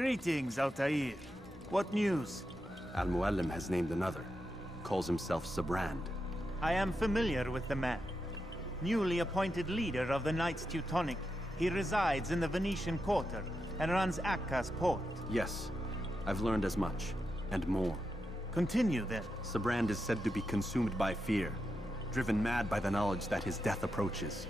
Greetings, Altair. What news? Al-Muallim has named another. Calls himself Sybrand. I am familiar with the man. Newly appointed leader of the Knights Teutonic, he resides in the Venetian Quarter and runs Akka's port. Yes, I've learned as much, and more. Continue then. Sybrand is said to be consumed by fear, driven mad by the knowledge that his death approaches.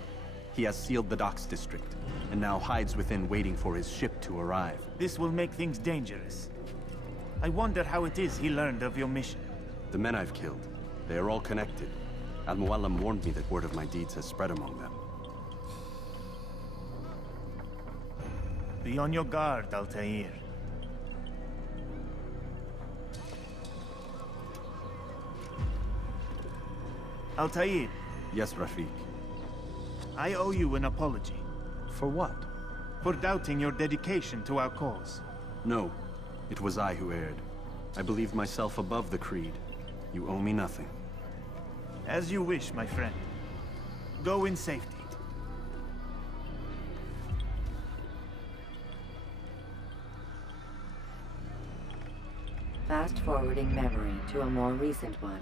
He has sealed the docks district, and now hides within waiting for his ship to arrive. This will make things dangerous. I wonder how it is he learned of your mission. The men I've killed, they are all connected. Al-Muallim warned me that word of my deeds has spread among them. Be on your guard, Altair. Altair. Yes, Rafiq. I owe you an apology. For what? For doubting your dedication to our cause. No, it was I who erred. I believed myself above the creed. You owe me nothing. As you wish, my friend. Go in safety. Fast-forwarding memory to a more recent one.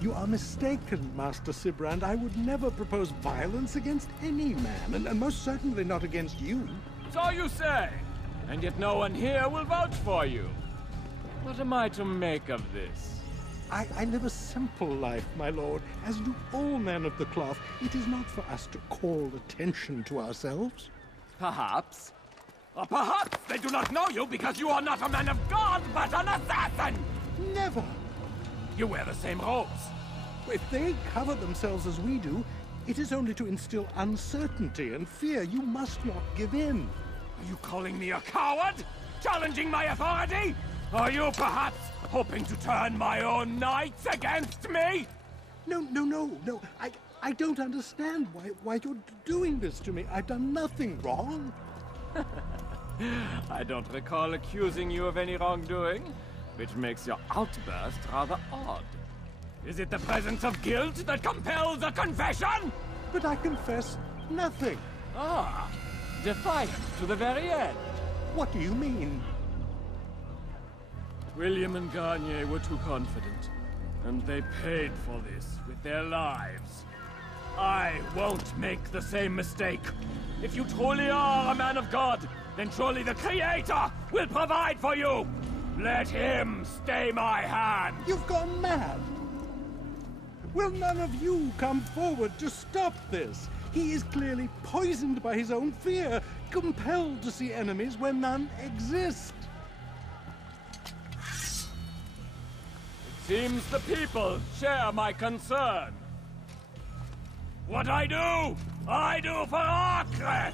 You are mistaken, Master Sybrand. I would never propose violence against any man, and most certainly not against you. So you say, and yet no one here will vouch for you. What am I to make of this? I live a simple life, my lord, as do all men of the cloth. It is not for us to call attention to ourselves. Perhaps. Or perhaps they do not know you because you are not a man of God, but an assassin! Never! You wear the same robes. If they cover themselves as we do, it is only to instill uncertainty and fear. You must not give in. Are you calling me a coward? Challenging my authority? Are you perhaps hoping to turn my own knights against me? No. I don't understand why you're doing this to me. I've done nothing wrong. I don't recall accusing you of any wrongdoing, which makes your outburst rather odd. Is it the presence of guilt that compels a confession? But I confess nothing. Ah, defiant to the very end. What do you mean? William and Garnier were too confident, and they paid for this with their lives. I won't make the same mistake. If you truly are a man of God, then surely the Creator will provide for you! Let him stay my hand! You've gone mad! Will none of you come forward to stop this? He is clearly poisoned by his own fear, compelled to see enemies where none exist. It seems the people share my concern. What I do for Acre!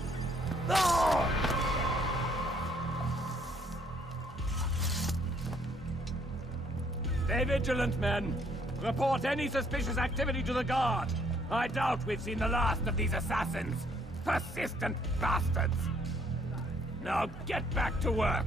Stay vigilant, men. Report any suspicious activity to the guard. I doubt we've seen the last of these assassins. Persistent bastards. Now get back to work.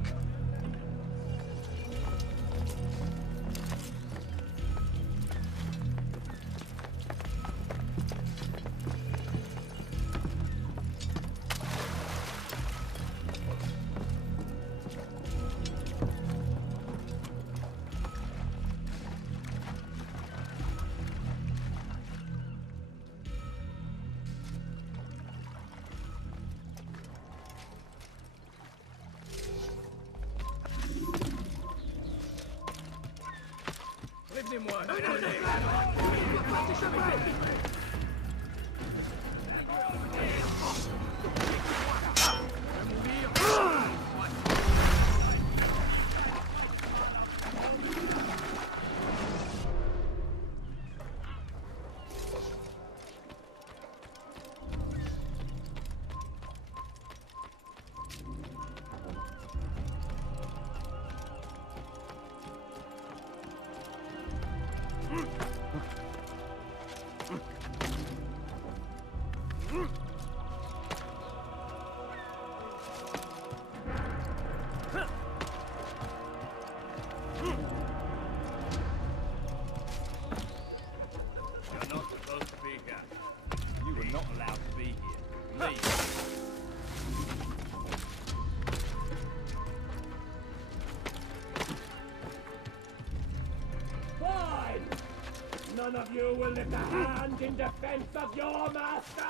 None of you will lift a hand in defense of your master!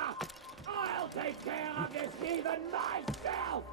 I'll take care of this heathen myself!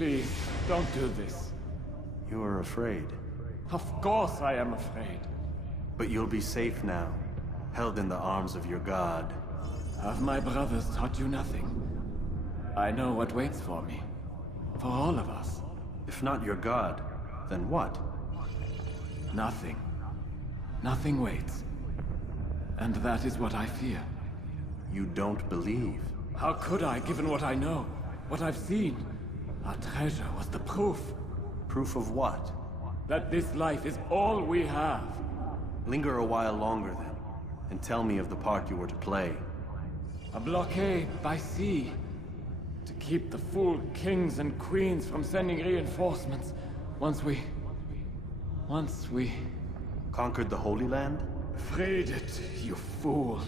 Please, Don't do this. You are afraid. Of course I am afraid. But you'll be safe now, held in the arms of your god. Have my brothers taught you nothing? I know what waits for me. For all of us. If not your god, then what? Nothing. Nothing waits. And that is what I fear. You don't believe. How could I, given what I know? What I've seen? Our treasure was the proof. Proof of what? That this life is all we have. Linger a while longer then, and tell me of the part you were to play. A blockade by sea. To keep the fool kings and queens from sending reinforcements. Once we... Conquered the Holy Land? Freed it, you fool.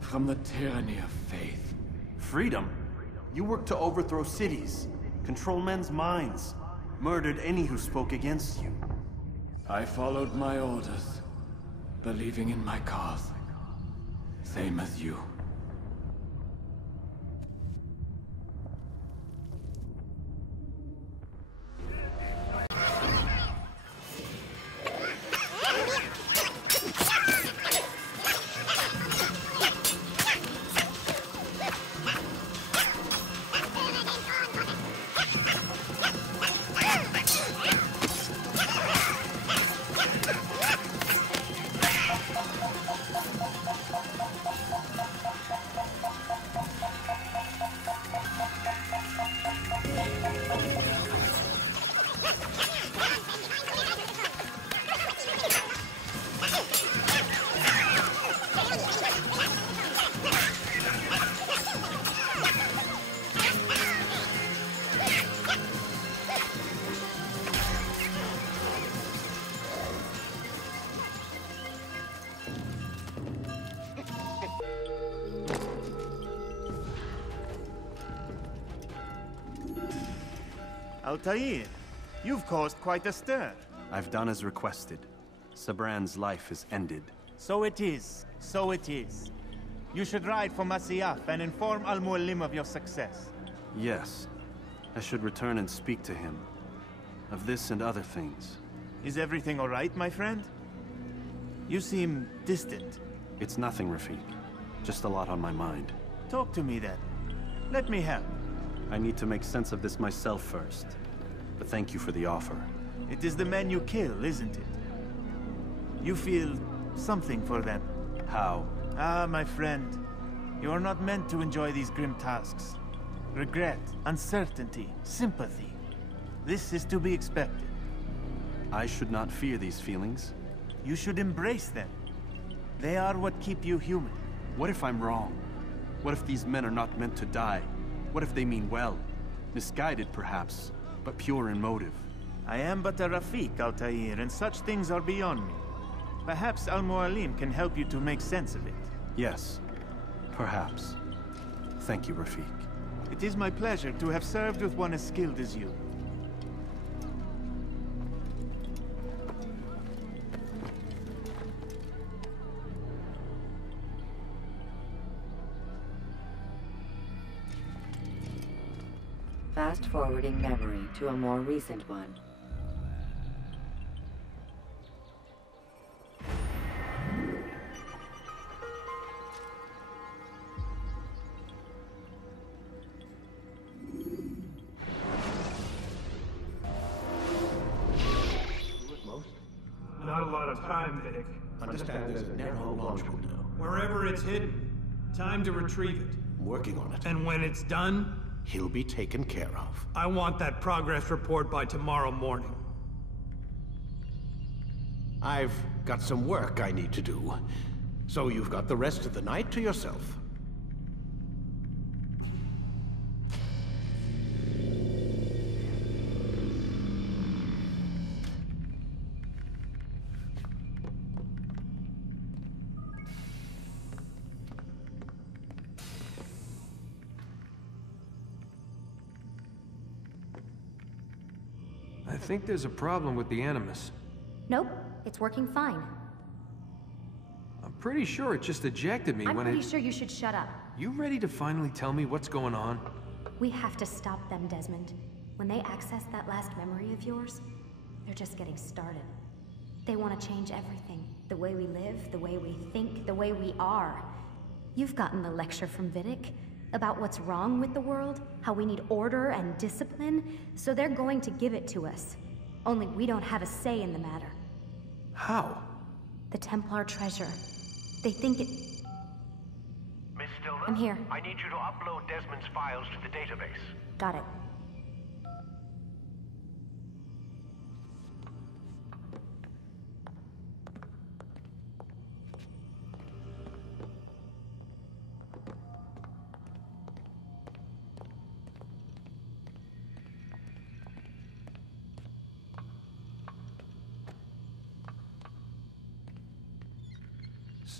From the tyranny of faith. Freedom? You worked to overthrow cities, control men's minds, murdered any who spoke against you. I followed my orders, believing in my cause. Same as you. Altair, you've caused quite a stir. I've done as requested. Sabran's life is ended. So it is. So it is. You should ride for Masyaf and inform Al-Mualim of your success. Yes. I should return and speak to him. Of this and other things. Is everything all right, my friend? You seem distant. It's nothing, Rafik. Just a lot on my mind. Talk to me then. Let me help. I need to make sense of this myself first. But thank you for the offer. It is the men you kill, isn't it? You feel something for them. How? Ah, my friend. You are not meant to enjoy these grim tasks. Regret, uncertainty, sympathy. This is to be expected. I should not fear these feelings. You should embrace them. They are what keep you human. What if I'm wrong? What if these men are not meant to die? What if they mean well? Misguided, perhaps, but pure in motive. I am but a Rafik, Altair, and such things are beyond me. Perhaps Al-Mualim can help you to make sense of it. Yes, perhaps. Thank you, Rafik. It is my pleasure to have served with one as skilled as you. Fast-forwarding memory to a more recent one. Not a lot of time, Vidic. Understand there's a narrow launch window. Wherever it's hidden, time to retrieve it. I'm working on it. And when it's done, He'll be taken care of. I want that progress report by tomorrow morning. I've got some work I need to do. So you've got the rest of the night to yourself. I think there's a problem with the Animus. Nope, it's working fine. I'm pretty sure it just ejected me I'm when pretty sure you should shut up. You ready to finally tell me what's going on? We have to stop them, Desmond. When they access that last memory of yours, they're just getting started. They want to change everything. The way we live, the way we think, the way we are. You've gotten the lecture from Vidic about what's wrong with the world, how we need order and discipline, so they're going to give it to us. Only we don't have a say in the matter. How? The Templar treasure. They think it... Miss Stillman? I'm here. I need you to upload Desmond's files to the database. Got it.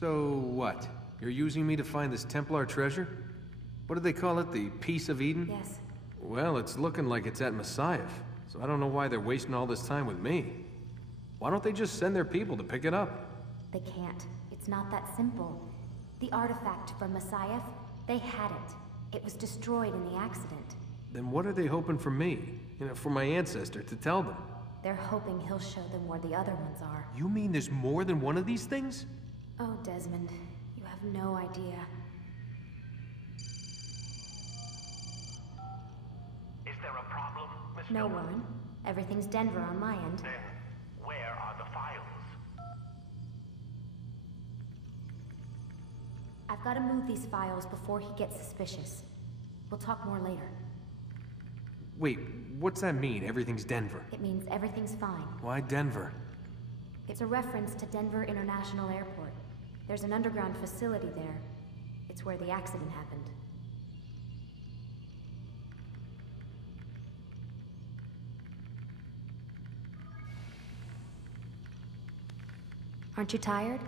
So what? You're using me to find this Templar treasure? What do they call it? The Piece of Eden? Yes. Well, it's looking like it's at Messiah, so I don't know why they're wasting all this time with me. Why don't they just send their people to pick it up? They can't. It's not that simple. The artifact from Messiah, they had it. It was destroyed in the accident. Then what are they hoping for me? You know, for my ancestor to tell them? They're hoping he'll show them where the other ones are. You mean there's more than one of these things? Oh, Desmond, you have no idea. Is there a problem, Miss No, Stillman? woman. Everything's Denver on my end. Then, where are the files? I've got to move these files before he gets suspicious. We'll talk more later. Wait, what's that mean, everything's Denver? It means everything's fine. Why Denver? It's a reference to Denver International Airport. There's an underground facility there. It's where the accident happened. Aren't you tired?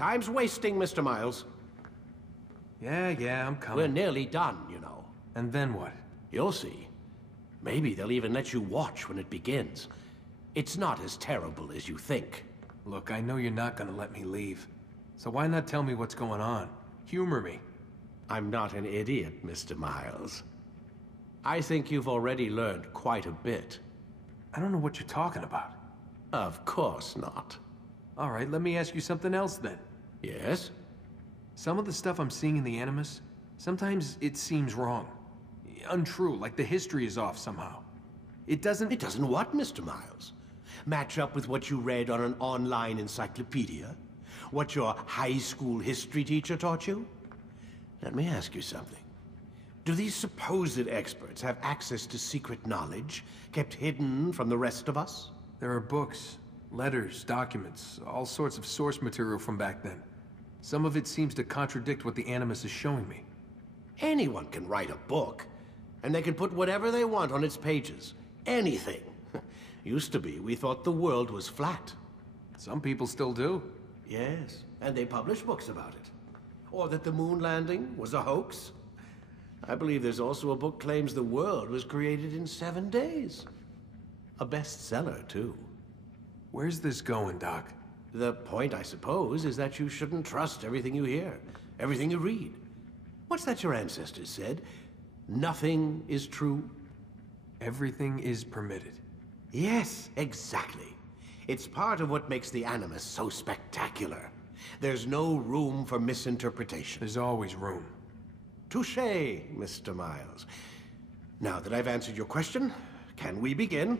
Time's wasting, Mr. Miles. Yeah, I'm coming. We're nearly done, you know. And then what? You'll see. Maybe they'll even let you watch when it begins. It's not as terrible as you think. Look, I know you're not gonna let me leave. So why not tell me what's going on? Humor me. I'm not an idiot, Mr. Miles. I think you've already learned quite a bit. I don't know what you're talking about. Of course not. All right, let me ask you something else then. Yes? Some of the stuff I'm seeing in the Animus, sometimes it seems wrong. Untrue, like the history is off somehow. It doesn't... It doesn't what, Mr. Miles? Match up with what you read on an online encyclopedia? What your high school history teacher taught you? Let me ask you something. Do these supposed experts have access to secret knowledge kept hidden from the rest of us? There are books, letters, documents, all sorts of source material from back then. Some of it seems to contradict what the Animus is showing me. Anyone can write a book, and they can put whatever they want on its pages. Anything. Used to be, we thought the world was flat. Some people still do. Yes, and they publish books about it. Or that the moon landing was a hoax. I believe there's also a book claims the world was created in 7 days. A bestseller, too. Where's this going, Doc? The point, I suppose, is that you shouldn't trust everything you hear, everything you read. What's that your ancestors said? Nothing is true? Everything is permitted. Yes, exactly. It's part of what makes the Animus so spectacular. There's no room for misinterpretation. There's always room. Touché, Mr. Miles. Now that I've answered your question, can we begin?